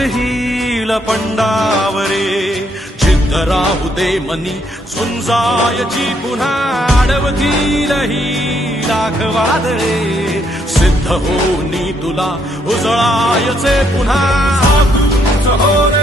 जिंकहील पंडावरे जिद्द राहू दे मनी झुंजायची पुन्हा अडवतील ही लाख वादळे सिद्ध होनी तुला उजळायचे पुन्हा हो रे